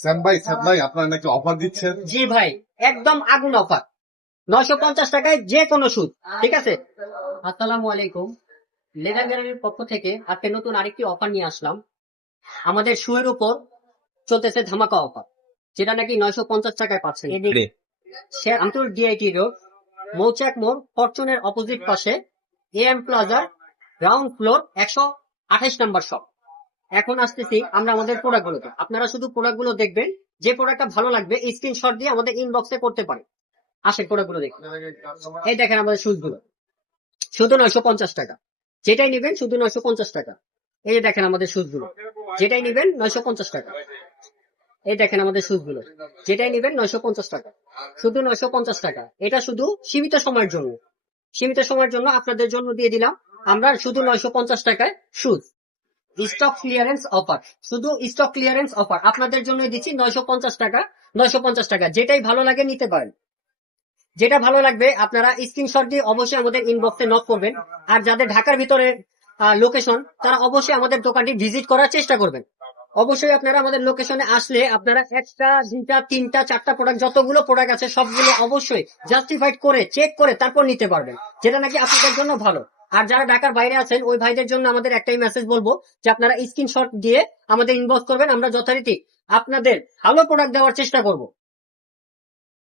Sam ভাই আপনারা নাকি অফার দিচ্ছেন? জি ভাই, একদম আগুন অফার। 950 টাকায় যে কোনো সুদ, ঠিক আছে। আসসালামু আলাইকুম, লেদার গ্যালারির পক্ষ থেকে আজকে নতুন আরেকটি অফার নিয়ে আসলাম। আমাদের শুয়ের উপর চলতেছে ধামাকা অফার, যেটা নাকি 950 টাকায় পাচ্ছেন। আমতুল ডিআইটি রোড, মৌচাক মোড়, ফরচুনের অপোজিট পাশে, am plaza, ground floor, 128 number shop. এখন আসতেছি আমরা আমাদের প্রোডাক্টগুলোতে। আপনারা শুধু প্রোডাক্টগুলো দেখবেন, যে প্রোডাক্টটা ভালো লাগবে স্ক্রিনশট দিয়ে আমাদের ইনবক্সে করতে পারেন। আসেন প্রোডাক্টগুলো দেখুন। এই দেখেন আমাদের শুজগুলো, শুধু 950 টাকা। যেটাই নেবেন শুধু 950 টাকা। এই যে দেখেন আমাদের শুজগুলো, যেটাই নেবেন 950 টাকা। এই দেখেন আমাদের শুজগুলো, যেটাই নেবেন 950 টাকা, শুধু 950 টাকা। এটা শুধু সীমিত সময়ের জন্য, সীমিত সময়ের জন্য আপনাদের জন্য দিয়ে দিলাম আমরা শুধু 950 টাকায় শুজ। স্টক ক্লিয়ারেন্স অফার, শুধু স্টক ক্লিয়ারেন্স অফার আপনাদের জন্য দিচ্ছি 950 টাকা। 950 টাকা, যেটাই ভালো লাগে নিতে পারেন। যেটা ভালো লাগবে আপনারা স্ক্রিনশট দিয়ে অবশ্যই আমাদের ইনবক্সে নক করবেন। আর যাদের ঢাকার ভিতরে লোকেশন, তারা অবশ্যই আমাদের দোকানটি ভিজিট করার চেষ্টা করবেন। অবশ্যই আপনারা আমাদের লোকেশনে আসলে আপনারা একটা, দুইটা, তিনটা, চারটা প্রোডাক্ট, যতগুলো প্রোডাক্ট আছে সবগুলো অবশ্যই জাস্টিফাইড করে চেক করে তারপর নিতে পারবেন, যেটা নাকি আপনাদের জন্য ভালো। আর যারা ঢাকার বাইরে আছেন ওই ভাইদের জন্য আমাদের একটাই মেসেজ বলবো যে আপনারা স্ক্রিনশট দিয়ে আমাদের ইনবক্স করবেন, আমরা যথারীতি আপনাদের ভালো প্রোডাক্ট দেওয়ার চেষ্টা করব।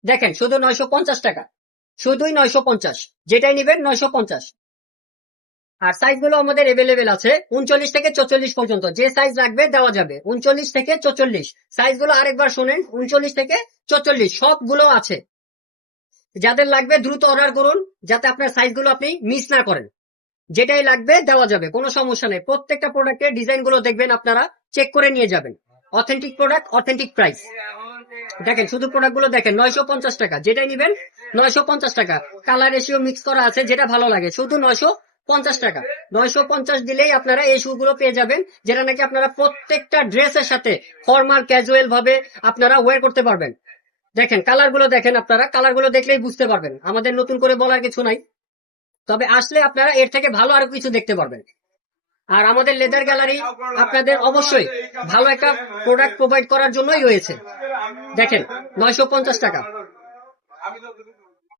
দেখেন শুধু 950 টাকা, শুধুই 950, যেটাই নিবেন 950। আর সাইজ গুলো আমাদের এভেলেবেল আছে 39 থেকে 44 পর্যন্ত, যে সাইজ লাগবে দেওয়া যাবে। 39 থেকে 44 সাইজ গুলো আরেকবার শোনেন, 39 থেকে 44 সবগুলো আছে। যাদের লাগবে দ্রুত অর্ডার করুন, যাতে আপনার সাইজ গুলো আপনি মিস না করেন। যেটাই লাগবে দেওয়া যাবে, কোনো সমস্যা নেই। প্রত্যেকটা প্রোডাক্টের ডিজাইন গুলো দেখবেন, আপনারা চেক করে নিয়ে যাবেন। Authentic product, authentic price. দেখেন শুধু প্রোডাক্ট গুলো দেখেন, 950 টাকা, যেটাই নিবেন 950 টাকা। কালার রেশিও মিক্স করা আছে, যেটা ভালো লাগে শুধু 950 টাকা। 950 দিলেই আপনারা এই শু গুলো পেয়ে যাবেন, যেটা নাকি আপনারা প্রত্যেকটা ড্রেসের সাথে ফর্মাল ক্যাজুয়াল ভাবে আপনারা ওয়্যার করতে পারবেন। দেখেন কালার গুলো দেখেন, আপনারা কালার গুলো দেখলেই বুঝতে পারবেন, আমাদের নতুন করে বলার কিছু নাই। তবে আসলে আপনারা এর থেকে ভালো আরো কিছু দেখতে পারবেন। আর আমাদের লেদার গ্যালারি আপনাদের অবশ্যই ভালো একটা প্রোডাক্ট প্রোভাইড করার জন্যই রয়েছে। দেখেন 950 টাকা।